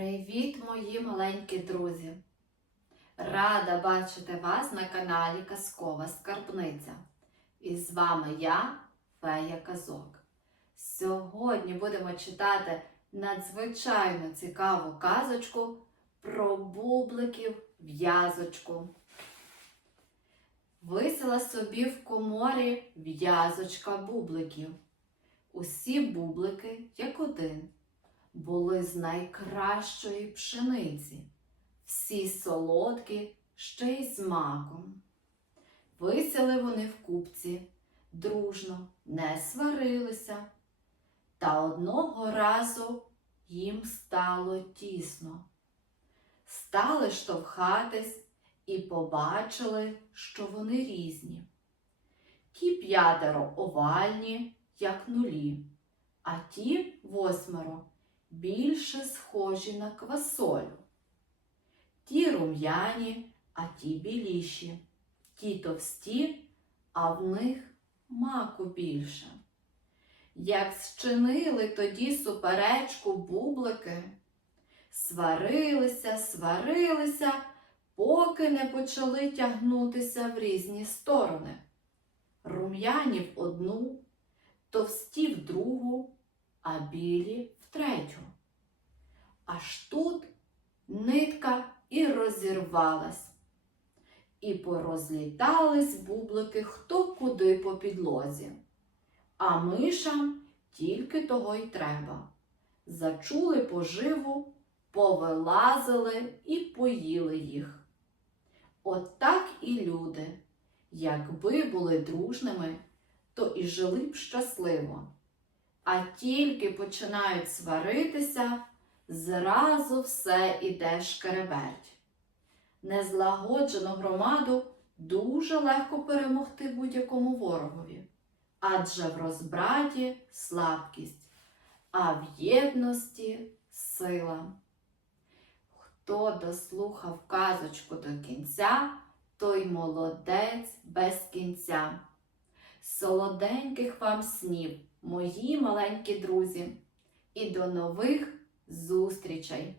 Привіт, мої маленькі друзі! Рада бачити вас на каналі Казкова Скарбниця. І з вами я, Фея Казок. Сьогодні будемо читати надзвичайно цікаву казочку про бубликів в'язочку. Висила собі в коморі в'язочка бубликів. Усі бублики, як один були з найкращої пшениці, всі солодкі, ще й з маком. Висіли вони в купці, дружно не сварилися, та одного разу їм стало тісно. Стали штовхатись і побачили, що вони різні. Ті п'ятеро овальні, як нулі, а ті восьмеро більше схожі на квасолю. Ті рум'яні, а ті біліші, ті товсті, а в них маку більше. Як зчинили тоді суперечку бублики, сварилися, сварилися, поки не почали тягнутися в різні сторони. Рум'яні в одну, товсті в другу, а білі в третю. Аж тут нитка і розірвалась. І порозлітались бублики хто куди по підлозі. А мишам тільки того й треба. Зачули поживу, повилазили і поїли їх. От так і люди, якби були дружними, то і жили б щасливо а тільки починають сваритися, зразу все іде шкереберть. Незлагоджену громаду дуже легко перемогти будь-якому ворогові, адже в розбраті слабкість, а в єдності сила. Хто дослухав казочку до кінця, той молодець без кінця. Солоденьких вам снів! мої маленькі друзі, і до нових зустрічей!